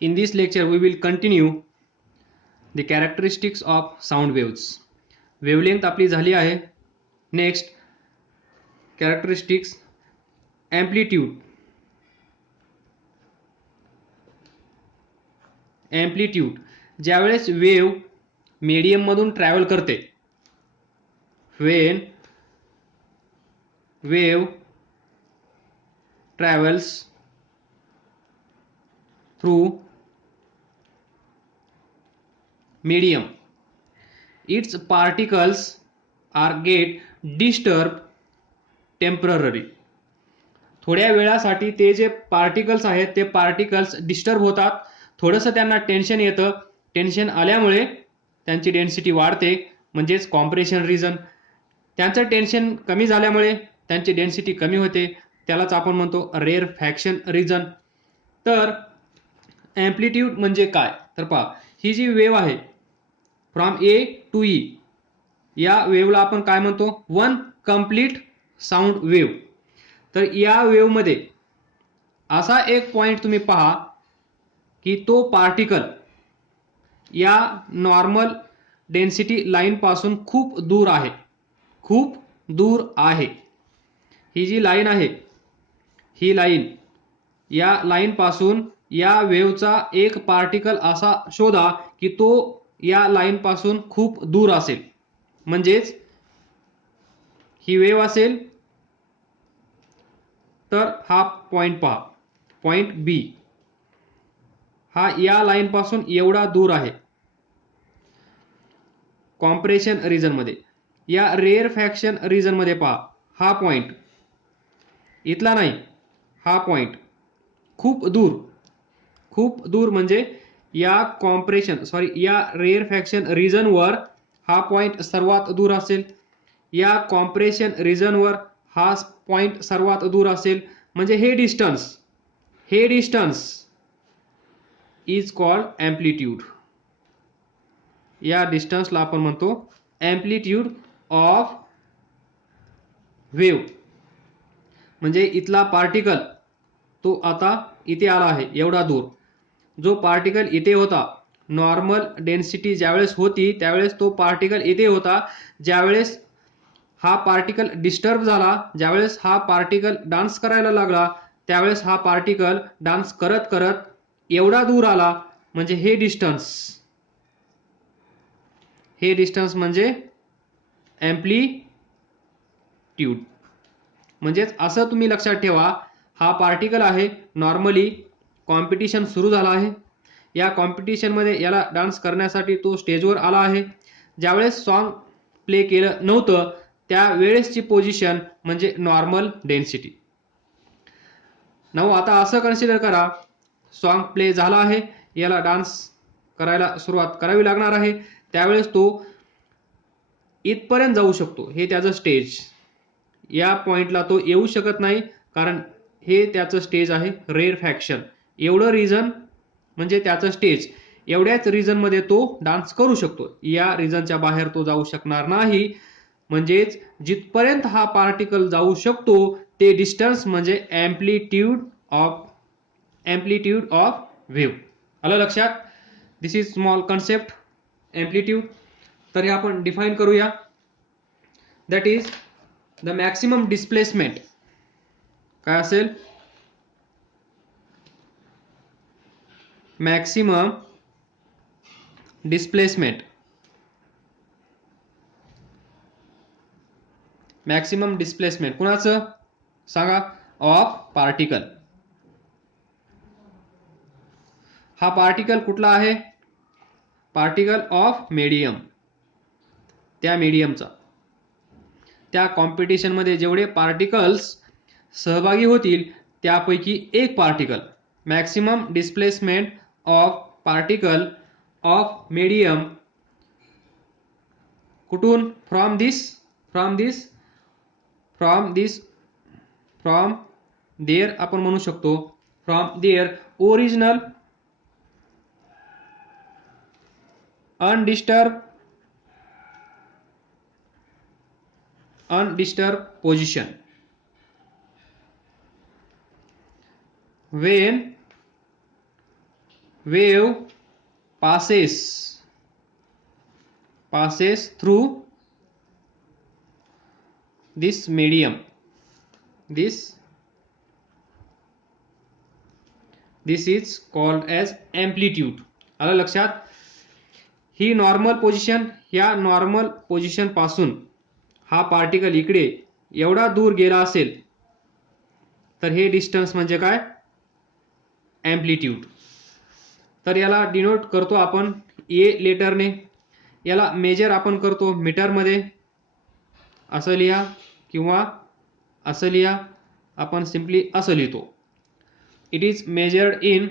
In this lecture, we will continue the characteristics of sound waves. Wavelength आपली झाली आहे. Next, characteristics, amplitude. Amplitude ज्यावेळेस wave medium मधून travel करते, when wave travels through medium, its particles are get disturbed temporarily. थोड्या वेळासाठी ते जे पार्टिकल्स आहेत ते पार्टिकल्स डिस्टर्ब होतात, थोडंसं त्यांना टेन्शन येतं. टेन्शन आल्यामुळे त्यांची डेन्सिटी वाढते, म्हणजेच कॉम्प्रेशन रिजन. त्यांचं टेन्शन कमी झाल्यामुळे त्यांची डेन्सिटी कमी होते, त्यालाच आपण म्हणतो रेअरफॅक्शन रिजन. तर ॲम्प्लिट्यूड म्हणजे काय तर पहा, ही जी वेव्ह आहे फ्रॉम ए टू ई, या वेव्हला आपण काय म्हणतो, वन कंप्लीट साऊंड वेव्ह. तर या वेव्हमध्ये असा एक पॉइंट तुम्ही पहा की तो पार्टिकल या नॉर्मल डेन्सिटी लाईन पासून खूप दूर आहे, खूप दूर आहे. ही जी लाईन आहे, ही लाईन, या लाईन पासून या वेव्हचा एक पार्टिकल असा शोधा की तो या लाईन पासून खूप दूर असेल. म्हणजेच ही वेव्ह असेल तर हा पॉइंट पहा, पॉइंट बी हा या लाईन पासून एवढा दूर आहे कॉम्प्रेशन रिजन मध्ये. या रेअरफॅक्शन रिजन मध्ये पहा, हा पॉइंट इथला नाही, हा पॉइंट खूप दूर, खूप दूर म्हणजे या कॉम्प्रेशन या रेअरफॅक्शन रिजन वर हा पॉइंट सर्वात दूर असेल, या कॉम्प्रेशन रिजन वर हा पॉइंट सर्वात दूर असेल. म्हणजे हे डिस्टन्स इज कॉल्ड ॲम्प्लिट्यूड. या डिस्टन्सला आपण म्हणतो ॲम्प्लिट्यूड ऑफ वेव्ह. म्हणजे इथला पार्टिकल तो आता इथे आला आहे एवढा दूर. जो पार्टिकल इथे होता, नॉर्मल डेन्सिटी ज्यावेळेस होती त्यावेळेस तो पार्टिकल इथे होता. ज्यावेळेस हा पार्टिकल डिस्टर्ब झाला, ज्यावेळेस हा पार्टिकल डान्स करायला लागला, त्यावेळेस हा पार्टिकल डान्स करत करत एवढा दूर आला. म्हणजे हे डिस्टन्स म्हणजे ॲम्प्लिट्यूड. म्हणजेच असं तुम्ही लक्षात ठेवा, हा पार्टिकल आहे, नॉर्मली कॉम्पिटिशन सुरू झाला आहे, या कॉम्पिटिशनमध्ये याला डान्स करण्यासाठी तो स्टेजवर आला आहे. ज्यावेळेस सॉन्ग प्ले केलं नव्हतं त्यावेळेसची पोझिशन म्हणजे नॉर्मल डेन्सिटी. नाऊ आता असं कन्सिडर करा, सॉन्ग प्ले झाला आहे, याला डान्स करायला सुरुवात करावी लागणार आहे, त्यावेळेस तो इथपर्यंत जाऊ शकतो, हे त्याचं स्टेज. या पॉइंटला तो येऊ शकत नाही कारण हे त्याचं स्टेज आहे रेअरफॅक्शन. एवढं रिजन म्हणजे त्याचं स्टेज, एवढ्याच रिजन मध्ये तो डान्स करू शकतो, या रिजनच्या बाहेर तो जाऊ शकणार नाही. म्हणजेच जिथपर्यंत हा पार्टिकल जाऊ शकतो ते डिस्टन्स म्हणजे ॲम्प्लिट्यूड ऑफ वेव्ह. आलं लक्षात? This is small concept amplitude. तर हे आपण डिफाईन करूया. That is the maximum displacement. काय असेल? Maximum displacement. मॅक्सिमम डिस्प्लेसमेंट कुणाचं सांगा? Of particle. हा पार्टिकल कुठला आहे? Particle of medium. त्या मीडियमचा, त्या कॉम्पिटिशन मध्ये जेवढे पार्टिकल्स सहभागी होतील त्यापैकी एक particle. Maximum displacement of particle of medium. कुठून? फ्रॉम देअर आपण म्हणू शकतो, from there original undisturbed position. when wave passes through this medium. This is called as amplitude. आलं लक्षात? ही नॉर्मल पोझिशन, या नॉर्मल पोझिशन पासून हा पार्टिकल इकडे एवढा दूर गेला असेल तर हे डिस्टन्स म्हणजे काय? एम्प्लिट्यूड. तर याला डिनोट करतो आपण ए लेटरने. याला मेजर आपण करतो मीटरमध्ये. असं लिहा किंवा असं लिहा, आपण सिंपली असं लिहितो. It is measured in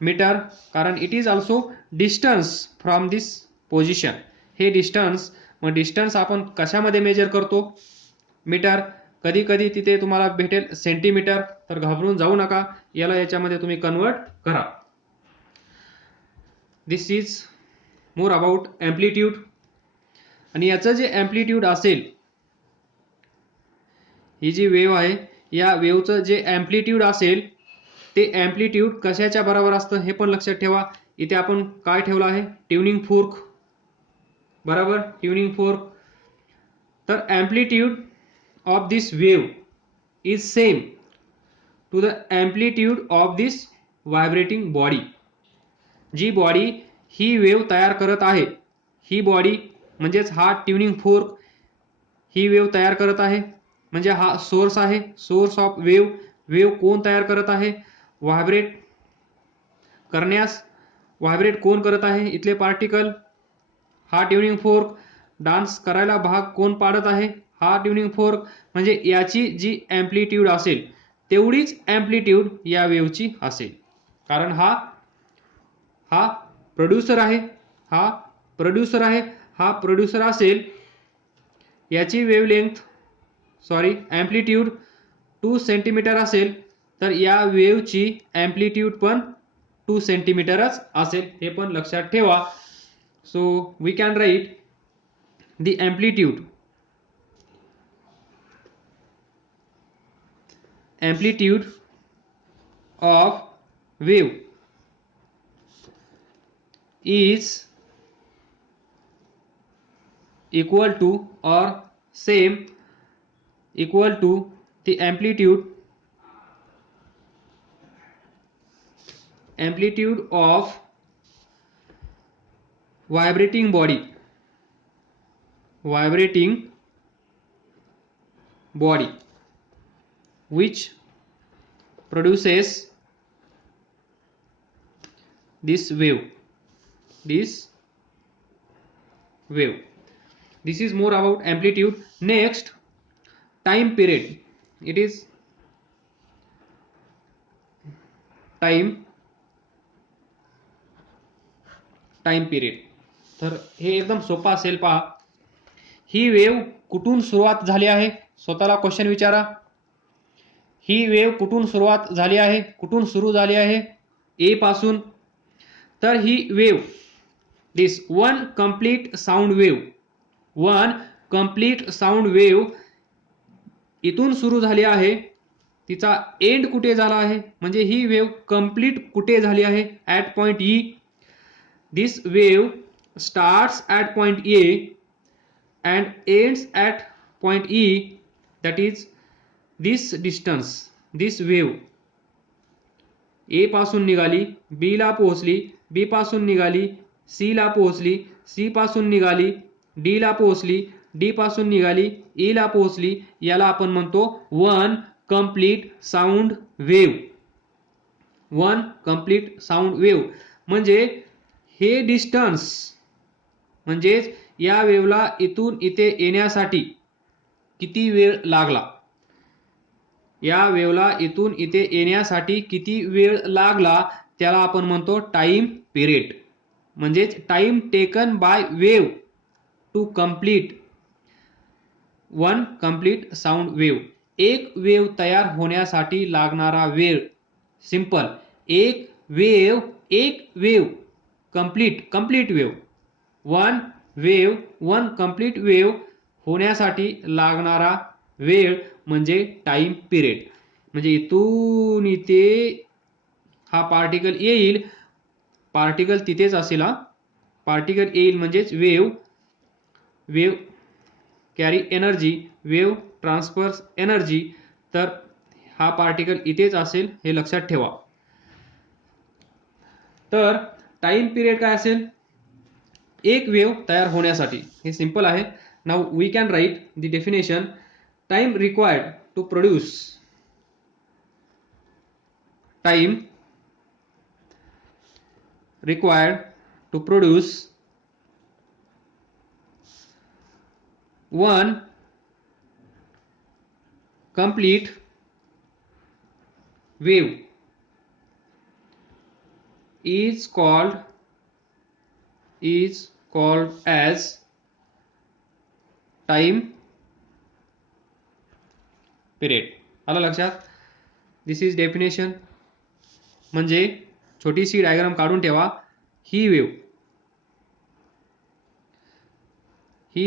metre, कारण it is also distance from this position. हे डिस्टन्स, मग डिस्टन्स आपण कशामध्ये मेजर करतो? मीटर. कधी कधी तिथे तुम्हाला भेटेल सेंटीमीटर, तर घाबरून जाऊ नका, याला याच्यामध्ये तुम्ही कन्वर्ट करा. दिस इज मोर अबाउट एम्प्लिट्यूड. आणि याचं जे एम्प्लिट्यूड असेल, ही जी वेव्ह आहे या वेव्हचं जे एम्प्लिट्यूड असेल ते एम्प्लिट्यूड कशाच्या बरोबर असतं हे पण लक्षात ठेवा. इथे आपण काय ठेवलं आहे? Tuning fork. बरोबर, ट्युनिंग फोर्क. तर amplitude of this wave is same to the amplitude of this vibrating body. जी बॉडी ही वेव्ह तयार करत आहे, ही बॉडी म्हणजेच हा ट्युनिंग फोर्क ही वेव्ह तयार करत आहे, म्हणजे हा सोर्स आहे, सोर्स ऑफ वेव्ह. वेव्ह कोण तयार करत आहे? व्हायब्रेट करण्यास. व्हायब्रेट कोण करत आहे? इथले पार्टिकल. हा ट्युनिंग फोर्क. डान्स करायला भाग कोण पाडत आहे? हा ट्युनिंग फोर्क. म्हणजे याची जी एम्प्लिट्यूड असेल तेवढीच एम्प्लिट्यूड या वेव्हची असेल, कारण हा प्रोड्युसर आहे. हा प्रोड्युसर आहे. हा प्रोड्युसर असेल, याची वेव्हलेंथ एम्प्लिट्यूड 2 सेंटीमीटर असेल, तर या वेव्हची एम्प्लिट्यूड पण 2 सेंटीमीटरच असेल. हे पण लक्षात ठेवा. So we can write the amplitude of wave is equal to or same equal to the amplitude of vibrating body which produces this wave. This is more about amplitude. Next, time period. It is time period. तर हे एकदम सोपं असेल. पहा, ही wave कुठून सुरुवात झाली आहे? स्वतःला क्वेश्चन विचारा. ही वेव्ह कुठून सुरुवात झाली आहे? कुठून सुरू झाली आहे? ए पासून. तर ही वेव्ह, दिस वन कंप्लीट साऊंड वेव्ह इथून सुरू झाली आहे. तिचा एंड कुठे झाला आहे? म्हणजे ही वेव्ह कंप्लीट कुठे झाली आहे? At point E. This wave starts at point A and ends at point E. That is this distance. This wave A पासून निघाली, बी ला पोहोचली, बी पासून निघाली, सी ला पोहोचली, सी पासून निघाली, डी ला पोहोचली, डी पासून निघाली, ई ला पोहोचली. याला आपण म्हणतो one complete sound wave. One complete sound wave. म्हणजे हे डिस्टन्स, म्हणजेच या वेव्हला इथून इथे येण्यासाठी किती वेळ लागला? या वेव्हला इथून इथे येण्यासाठी किती वेळ लागला त्याला आपण म्हणतो टाइम पिरियड. म्हणजेच time taken by wave to complete one complete sound wave. एक वेव्ह तयार होण्यासाठी लागणारा वेळ. सिंपल. एक wave complete wave. One complete wave होण्यासाठी लागणारा वेळ म्हणजे टाइम पिरियड. म्हणजे इथून इथे हा पार्टिकल येईल, पार्टिकल तिथेच असेल हा. पार्टिकल येईल म्हणजेच wave carry energy, wave transfers energy. तर हा पार्टिकल इथेच असेल हे लक्षात ठेवा. तर टाइम पिरियड काय असेल? एक वेव्ह तयार होण्यासाठी. हे सिंपल आहे. Now we can write the definition. Time required to produce one complete wave is called as time period. आलं लक्षात? This is definition. म्हणजे छोटीशी डायग्राम काढून ठेवा. ही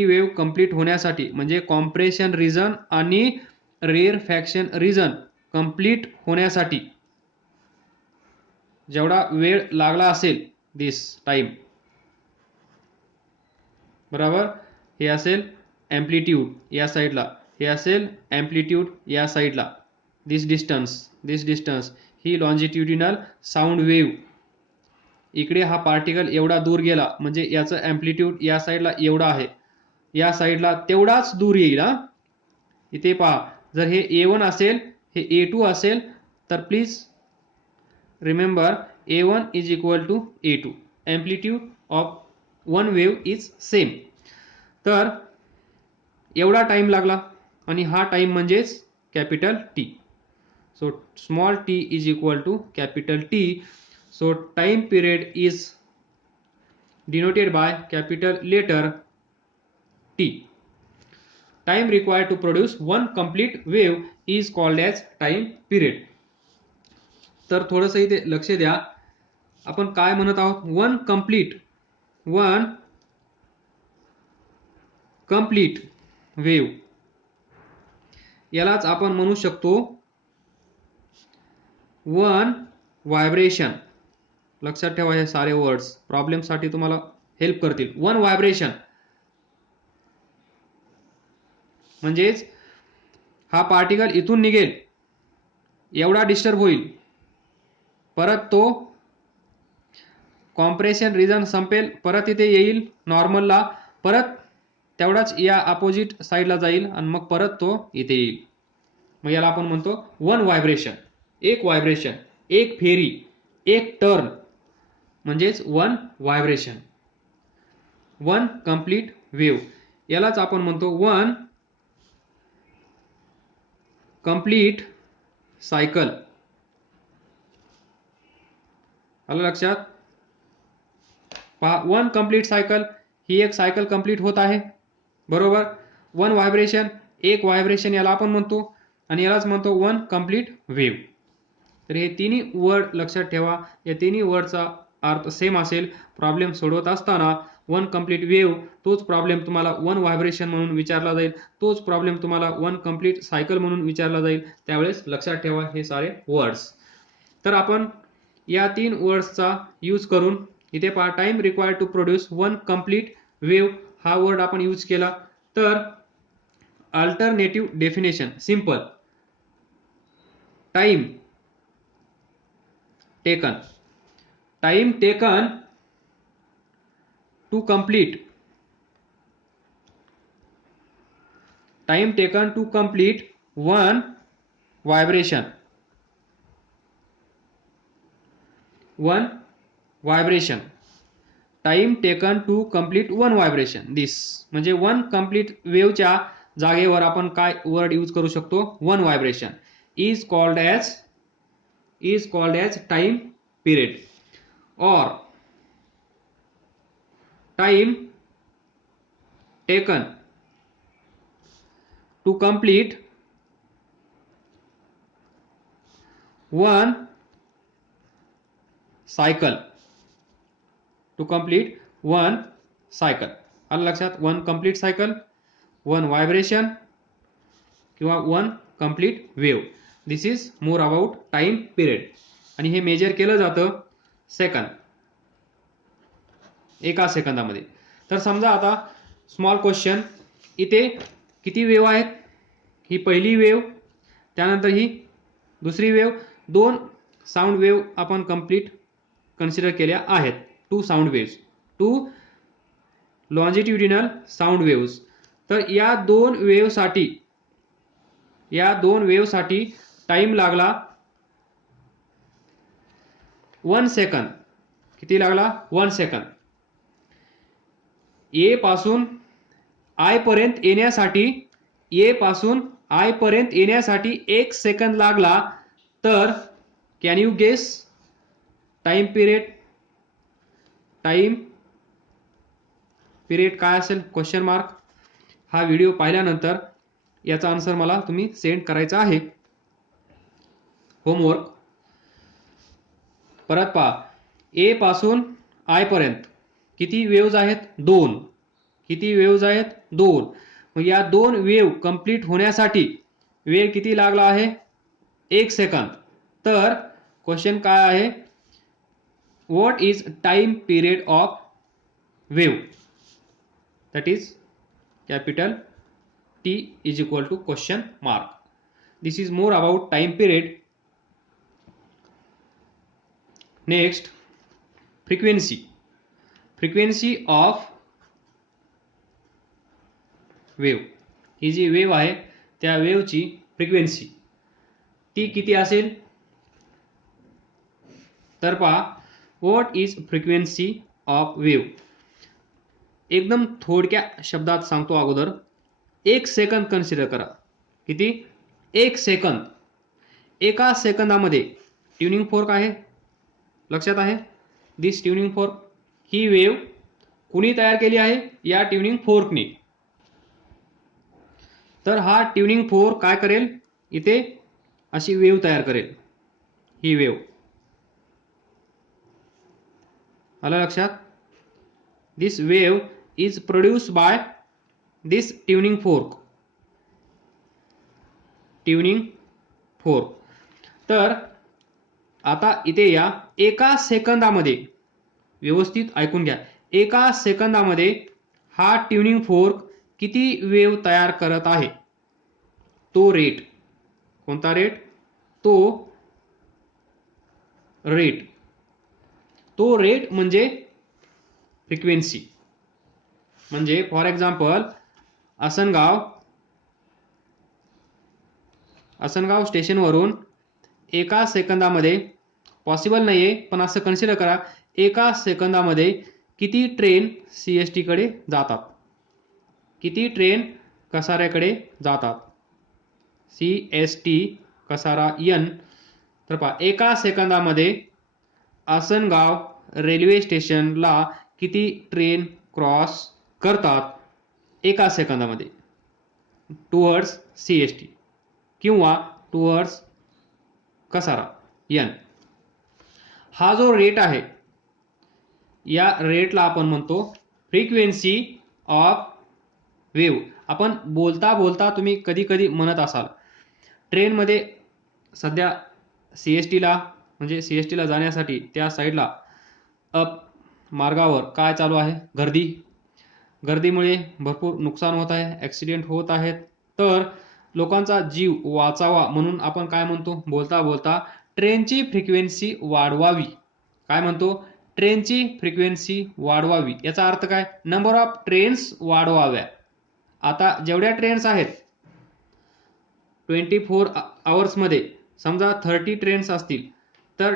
वेव्ह कंप्लीट होण्यासाठी म्हणजे कॉम्प्रेशन रिजन आणि रेअरफॅक्शन रिजन कंप्लीट होण्यासाठी जेवढा वेळ लागला असेल दिस टाइम, बरोबर. हे असेल एम्प्लिट्यूड या साईडला, हे असेल एम्प्लिट्यूड या साईडला. दिस डिस्टन्स ही लॉन्जिट्युडिनल साऊंड वेव्ह. इकडे हा पार्टिकल एवढा दूर गेला म्हणजे याचं एम्प्लिट्यूड या साईडला एवढा आहे, या साईडला तेवढाच दूर येईल. हा इथे पहा, जर हे A1 असेल, हे A2 असेल, तर please remember A1 is equal to A2. Amplitude of one wave is same. तर एवढा टाइम लागला आणि हा टाइम म्हणजेच capital T. So small t is equal to capital T. So time period is denoted by capital letter T. Time required to produce one complete wave is called as time period. तर थोडंसं इथे लक्ष द्या. आपण काय म्हणत आहोत? One complete wave. यालाच आपण म्हणू शकतो वन व्हायब्रेशन. लक्षात ठेवा, हे सारे वर्ड्स प्रॉब्लेमसाठी तुम्हाला हेल्प करतील. वन व्हायब्रेशन म्हणजेच हा पार्टिकल इथून निघेल, एवढा डिस्टर्ब होईल, परत तो कॉम्प्रेशन रिजन संपेल, परत इथे येईल नॉर्मलला, परत तेवढाच या अपोजिट साईडला जाईल आणि मग परत तो इथे येईल. मग याला आपण म्हणतो वन व्हायब्रेशन. एक व्हायब्रेशन, एक फेरी, एक टर्न म्हणजेच one vibration. One complete wave यालाच आपण म्हणतो वन कंप्लीट सायकल. आलं लक्षात? पहा, वन कंप्लीट सायकल, ही एक सायकल कंप्लीट होत आहे, बरोबर. वन व्हायब्रेशन, एक व्हायब्रेशन याला आपण म्हणतो, आणि यालाच म्हणतो वन कंप्लीट वेव्ह. तर हे तिन्ही वर्ड लक्षात ठेवा. या तिन्ही वर्डचा अर्थ सेम असेल. प्रॉब्लेम सोडवत असताना वन कंप्लीट वेव्ह तोच प्रॉब्लेम तुम्हाला वन व्हायब्रेशन म्हणून विचारला जाईल, तोच प्रॉब्लेम तुम्हाला वन कंप्लीट सायकल म्हणून विचारला जाईल. त्यावेळेस लक्षात ठेवा हे सारे वर्ड्स. तर आपण या तीन वर्ड्सचा यूज करून इथे पहा, time required to produce one complete wave हा वर्ड आपण यूज केला. तर alternative definition simple. Time taken to complete one vibration. Time taken to complete one vibration. This म्हणजे वन कंप्लीट वेव्हच्या जागेवर आपण काय वर्ड यूज करू शकतो? One vibration is called as time period or time taken to complete one cycle. आलं लक्षात? One complete cycle, one vibration किंवा one complete wave. This is more about time period. आणि हे मेजर केलं जातं second. एका सेकंदामध्ये. तर समजा आता स्मॉल क्वेश्चन, इथे किती वेव्ह आहेत? ही पहिली वेव्ह, त्यानंतर ही दुसरी वेव्ह, 2 साऊंड वेव्ह आपण कंप्लीट कन्सिडर केल्या आहेत. 2 sound waves, 2 longitudinal sound waves. तर या दोन वेव्हसाठी टाइम लागला 1 सेकंद. किती लागला? 1 सेकंद. ए पासून आय पर्यंत येण्यासाठी 1 सेकंद लागला. तर can you guess time period काय असेल? Question mark. हा व्हिडिओ पाहिल्यानंतर याचा आन्सर मला तुम्ही सेंड करायचा आहे. होमवर्क परत पहा. ए पासून आय पर्यंत किती वेव्ज आहेत? 2. किती वेव्ज आहेत? 2. मग या 2 वेव्ह कंप्लीट होण्यासाठी वेळ किती लागला आहे? 1 सेकंद. तर क्वेश्चन काय आहे? What is time period of wave? That is capital T is equal to question mark. This is more about time period. Next, frequency. Frequency of wave. ही जी वेव आहे त्या वेवची फ्रिक्वेन्सी ती किती असेल? तर पहा, what is frequency of wave? एकदम थोडक्या शब्दात सांगतो अगोदर. 1 सेकंद कन्सिडर करा. किती? 1 सेकंद. एका सेकंदामध्ये ट्युनिंग फोर्क आहे, लक्षात आहे? दिस ट्युनिंग फोर्क, ही वेव कुणी तयार केली आहे? या ट्युनिंग फोर्कने. तर हा ट्युनिंग फोर्क काय करेल? इथे अशी वेव तयार करेल. ही वेव आलं लक्षात? This wave is produced by this tuning fork. तर आता इथे या एका सेकंदामध्ये, व्यवस्थित ऐकून घ्या, एका सेकंदामध्ये हा ट्युनिंग फोर्क किती वेव तयार करत आहे? तो रेट. कोणता रेट? तो रेट म्हणजे फ्रिक्वेन्सी. म्हणजे फॉर एक्झाम्पल आसनगाव स्टेशनवरून एका सेकंदामध्ये, पॉसिबल नाहीये पण असं कन्सिडर करा, एका सेकंदामध्ये किती ट्रेन CST कडे जातात? किती ट्रेन कसाऱ्याकडे जातात? CST Kasara N. तर पहा, एका सेकंदामध्ये आसनगाव रेल्वे स्टेशनला किती ट्रेन क्रॉस करतात? एका सेकंदामध्ये टुवर्ड्स CST किंवा टुवर्ड्स कसारा N. हा जो रेट आहे, या रेटला आपण म्हणतो फ्रिक्वेन्सी ऑफ वेव्ह. आपण बोलता बोलता तुम्ही कधी कधी म्हणत असाल, ट्रेनमध्ये सध्या CST ला जाण्यासाठी त्या साईडला अप मार्गावर काय चालू आहे? गर्दीमुळे भरपूर नुकसान होत आहे, ॲक्सिडेंट होत आहेत. तर लोकांचा जीव वाचावा म्हणून आपण काय म्हणतो? बोलता बोलता ट्रेनची फ्रिक्वेन्सी वाढवावी. काय म्हणतो? ट्रेनची फ्रिक्वेन्सी वाढवावी. याचा अर्थ काय? नंबर ऑफ ट्रेन्स वाढवाव्या. आता जेवढ्या ट्रेन्स आहेत 24 आवर्समध्ये, समजा 30 ट्रेन्स असतील, तर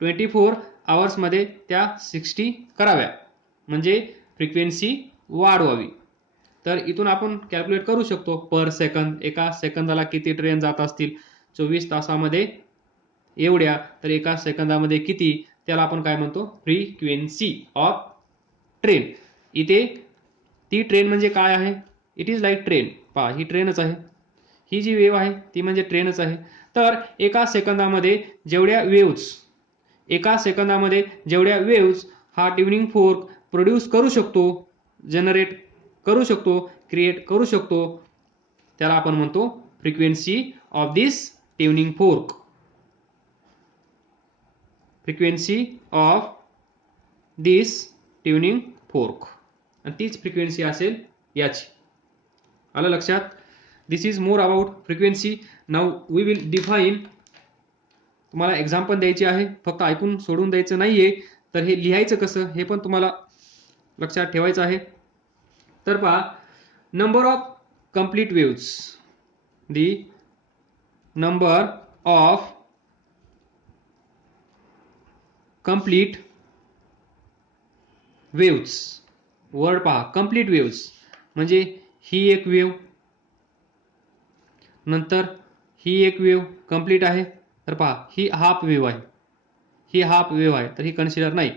24 आवर्समध्ये त्या 60 कराव्या, म्हणजे फ्रिक्वेन्सी वाढवावी. तर इथून आपण कॅल्क्युलेट करू शकतो पर सेकंद. एका सेकंदाला किती ट्रेन जात असतील? 24 तासामध्ये एवढ्या, तर एका सेकंदामध्ये किती? त्याला आपण काय म्हणतो? Frequency of train. इथे ती ट्रेन म्हणजे काय आहे? It is like train. पहा, ही ट्रेनच आहे. ही जी वेव्ह आहे ती म्हणजे ट्रेनच आहे. तर एका सेकंदामध्ये जेवढ्या वेव्स हा ट्युनिंग फोर्क प्रोड्यूस करू शकतो, जनरेट करू शकतो, क्रिएट करू शकतो, त्याला आपण म्हणतो frequency of this tuning fork. Frequency of this tuning fork, आणि तीच फ्रिक्वेन्सी असेल याची. आलं लक्षात? This is more about frequency. Now we will define. तुम्हाला एक्झाम पण द्यायची आहे, फक्त ऐकून सोडून द्यायचं नाहीये. तर हे लिहायचं कसं हे पण तुम्हाला लक्षात ठेवायचं आहे. तर पहा, number of complete waves, the number of complete waves. Word पहा, कंप्लीट वेव्स म्हणजे ही एक वेव, नंतर ही एक वेव कंप्लीट आहे. तर पहा, ही हाफ वेव आहे, ही हाफ वेव आहे, तर ही कन्सिडर नाही,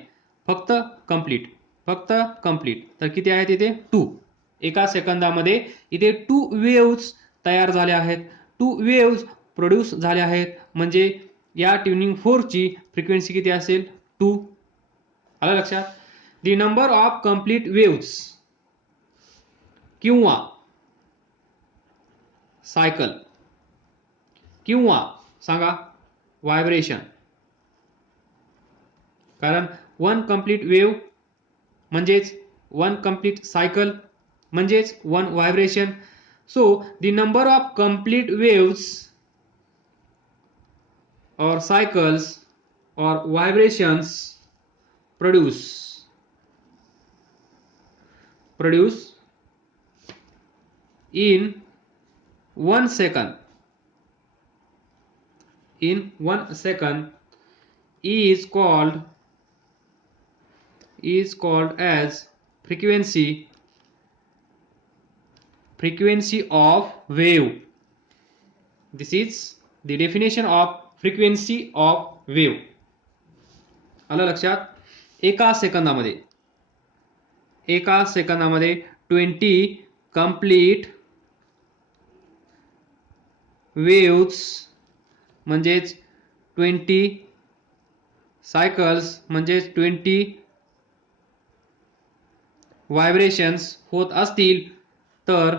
फक्त कंप्लीट, फक्त कंप्लीट. तर किती आहेत इथे? 2. एका सेकंदामध्ये इथे 2 वेव्स तयार झाल्या आहेत, 2 वेव्स प्रोड्यूस झाल्या आहेत. म्हणजे या ट्युनिंग फोर्कची फ्रिक्वेन्सी किती असेल? 2. आलं लक्षात? दी नंबर ऑफ कंप्लीट वेव्स किंवा सायकल किंवा सांगा व्हायब्रेशन, कारण वन कंप्लीट वेव्ह म्हणजेच वन कंप्लीट सायकल म्हणजेच one vibration. So the number of complete waves or cycles or vibrations produce in 1 second is called as frequency of wave. This is the definition of frequency of wave. आलं लक्षात? एका सेकंदामध्ये 20 complete waves म्हणजेच 20 cycles म्हणजेच 20 vibrations होत असतील तर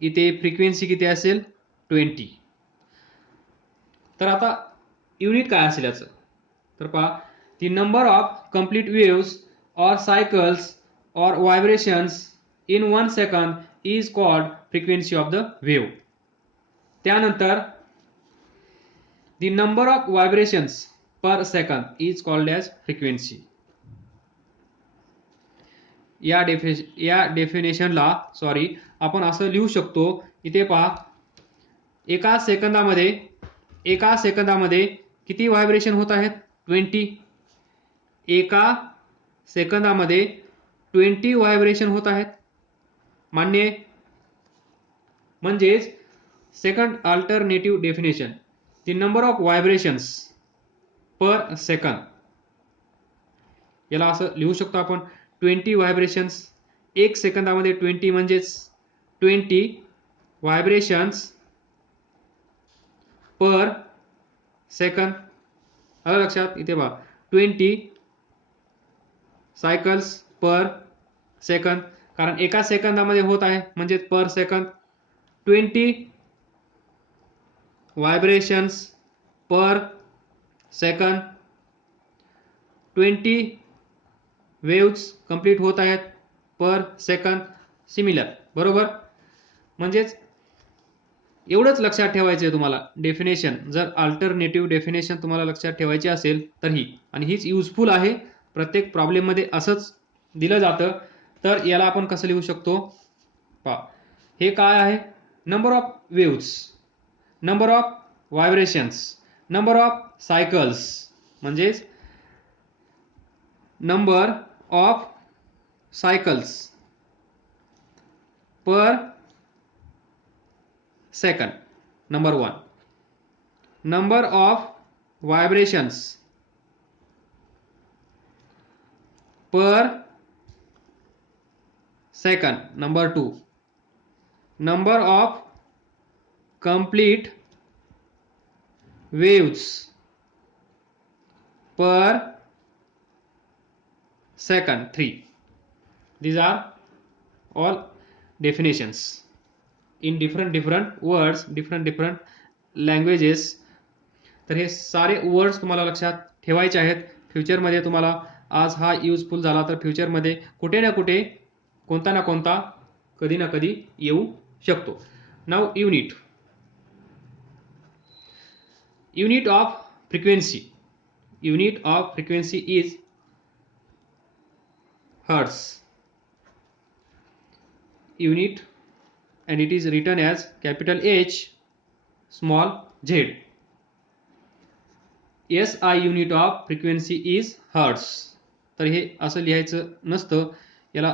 इथे frequency किती असेल? 20. तर आता युनिट काय असेल याचं? तर पहा, the number of complete waves or cycles or vibrations in 1 second is called frequency of the wave. त्यानंतर the number of vibrations per second is called as frequency. या डेफिनेशनला आपण असं लिहू शकतो. इथे पहा, एका सेकंदामध्ये किती व्हायब्रेशन होत आहेत? 20. एका सेकंदामध्ये 20 व्हायब्रेशन होत आहेत. मान्य? म्हणजेच second alternative definition, the number of vibrations per second, याला असं लिहू शकतो आपण, 20 व्हायब्रेशन्स. एक सेकंदामध्ये 20 म्हणजेच 20 व्हायब्रेशन्स पर सेकंड. आलं लक्षात? इथे पहा, 20 सायकल्स पर सेकंद, कारण एका सेकंदामध्ये होत आहे म्हणजे per second. 20 vibrations per second, 20 waves complete होत आहेत पर सेकंद. सिमिलर, बरोबर? म्हणजेच एवढंच लक्षात ठेवायचं आहे तुम्हाला डेफिनेशन. जर अल्टरनेटिव्ह डेफिनेशन तुम्हाला लक्षात ठेवायची असेल तर ही, आणि हीच युजफुल आहे. प्रत्येक प्रॉब्लेममध्ये असंच दिलं जातं. तर याला आपण कसं लिहू शकतो? पहा, हे काय आहे? Number of waves, number of vibrations, number of cycles म्हणजेच number of cycles per second, number 1. Number of vibrations per second, number 2. Number of complete waves per second, 3. These are all definitions in different words, different languages. तर हे सारे words तुम्हाला लक्षात ठेवायचे आहेत. फ्युचरमध्ये तुम्हाला आज हा युजफुल झाला तर फ्युचरमध्ये कुठे ना कुठे कोणता ना कोणता कधी ना कधी येऊ शकतो. नाव unit. Unit of frequency. Unit of frequency is hertz. Unit, and it is written as capital H, small z. SI unit of frequency is hertz. तर हे असं लिहायचं नसतं, याला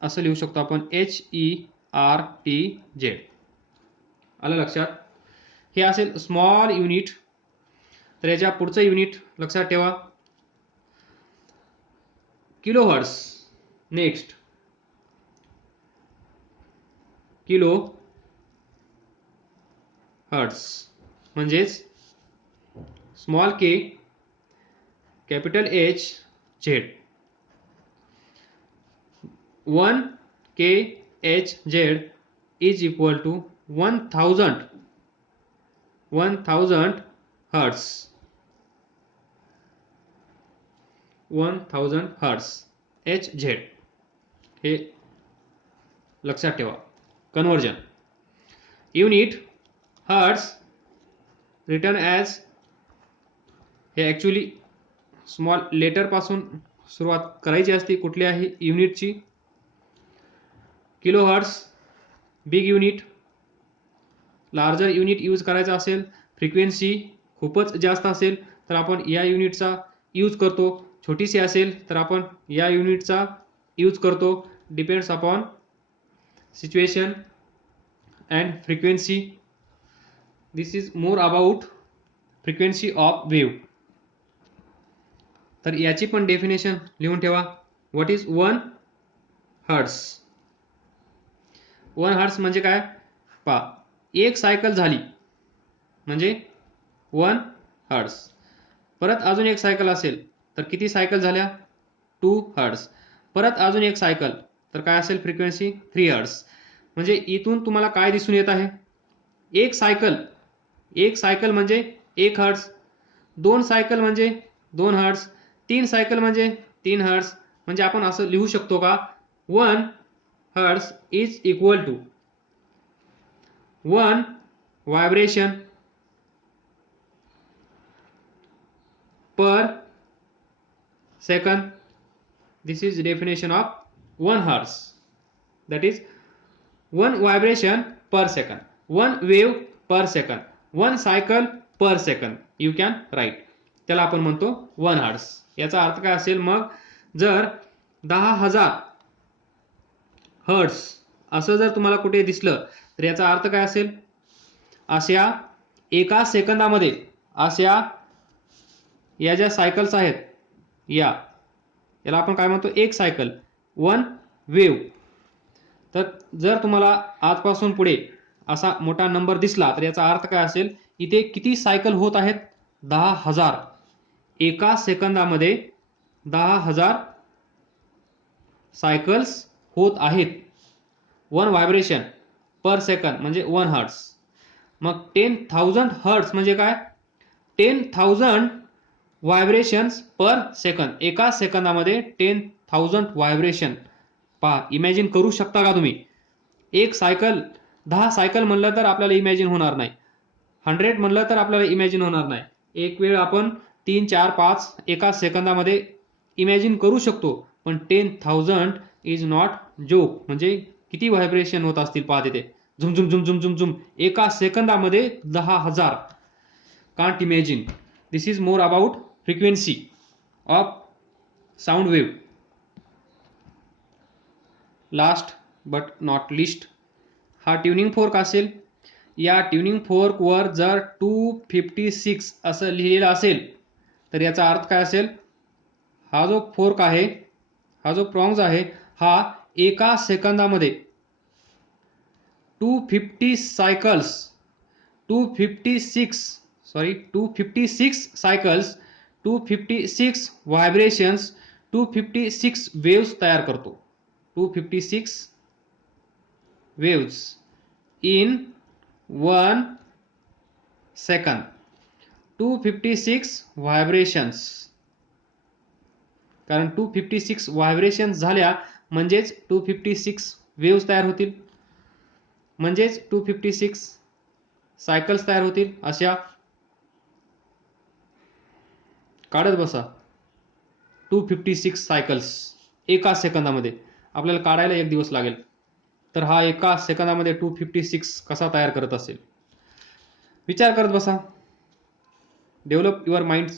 असं लिहू शकतो आपण HERTZ. आलं लक्षात? हे असेल स्मॉल युनिट. तर याच्या पुढचं युनिट लक्षात ठेवा, kilo hertz. Next kilo hertz म्हणजेच small K capital H Z. 1 kHz is equal to 1000 hertz. 1000 hertz Hz. हे लक्षात ठेवा. Conversion. Unit hertz written as, हे ॲक्च्युली स्मॉल लेटर पासून सुरुवात करायची असते कुठल्याही युनिटची. Kilo hertz big unit. Larger unit use करायचा असेल, फ्रिक्वेन्सी खूपच जास्त असेल तर आपण या युनिटचा यूज करतो. छोटीशी असेल तर आपण या युनिटचा यूज करतो. Depends upon situation and frequency. This is more about frequency of wave. तर याची पण डेफिनेशन लिहून ठेवा. What is 1 hertz? 1 हर्ट्स म्हणजे काय? पहा, एक सायकल झाली म्हणजे 1 हर्ट्स. परत अजून एक सायकल असेल तर किती सायकल झाल्या? 2 हर्ट्स. परत अजून एक सायकल तर काय असेल फ्रिक्वेन्सी? 3 हर्ट्स. म्हणजे इथून तुम्हाला काय दिसून येत आहे? एक सायकल म्हणजे 1 हर्ट्स, 2 सायकल म्हणजे 2 हर्ट्स, 3 सायकल म्हणजे 3 हर्ट्स. म्हणजे आपण असं लिहू शकतो का? 1 hertz is equal to 1 vibration per second. This is definition of 1 hertz. That is 1 vibration per second, 1 wave per second, 1 cycle per second. You can write. त्याला आपण म्हणतो 1 hertz. याचा अर्थ काय असेल मग? जर 10,000 हर्ट्स असं जर तुम्हाला कुठे दिसलं तर याचा अर्थ काय असेल? अशा एका सेकंदामध्ये अशा या ज्या सायकल्स आहेत याला आपण काय म्हणतो? एक सायकल, 1 वेव्ह. तर जर तुम्हाला आजपासून पुढे असा मोठा नंबर दिसला तर याचा अर्थ काय असेल? इथे किती सायकल होत आहेत? 10,000. एका सेकंदामध्ये 10,000 सायकल्स होत आहेत. 1 व्हायब्रेशन पर सेकंद म्हणजे 1 हर्ट्स. मग 10,000 हर्ट्स म्हणजे काय? 10,000 व्हायब्रेशन्स पर सेकंद. एका सेकंदामध्ये 10,000 व्हायब्रेशन. पहा, इमॅजिन करू शकता का तुम्ही? एक सायकल, 10 सायकल म्हणलं तर आपल्याला इमॅजिन होणार नाही, 100 म्हणलं तर आपल्याला इमॅजिन होणार नाही. एक वेळ आपण 3, 4, 5 एका सेकंदामध्ये इमॅजिन करू शकतो, पण 10,000 इज नॉट जोक. म्हणजे किती व्हायब्रेशन होत असतील पहा तिथे. झुम झुम झुम झुम झुम झुम एका सेकंदामध्ये 10,000. Can't imagine. This is more about frequency of sound wave. Last but not list, हा ट्युनिंग फोर्क असेल. या ट्युनिंग फोर्कवर जर 256 असं लिहिलेलं असेल तर याचा अर्थ काय असेल? हा जो फोर्क आहे, हा जो प्रॉन्ग्स आहे, हा एका सेकंदामध्ये 256 सायकल्स, 256 व्हायब्रेशन्स, 256 वेव्स तयार करतो. 256 वेव्स इन 1 सेकंद. 256 व्हायब्रेशन्स. कारण 256 व्हायब्रेशन्स झाल्या म्हणजेच 256 वेव्स तयार होतील, म्हणजेच 256 सायकल्स तयार होतील. अशा काढत बसा 256 सायकल्स एका सेकंदामध्ये. आपल्याला काढायला 1 दिवस लागेल, तर हा एका सेकंदामध्ये 256 कसा तयार करत असेल. विचार करत बसा. Develop your mind.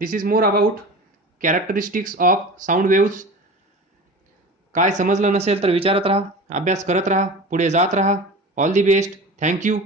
This is more about characteristics of sound waves. काय समजलं नसेल तर विचारत राहा, अभ्यास करत राहा, पुढे जात राहा. All the best. थँक्यू.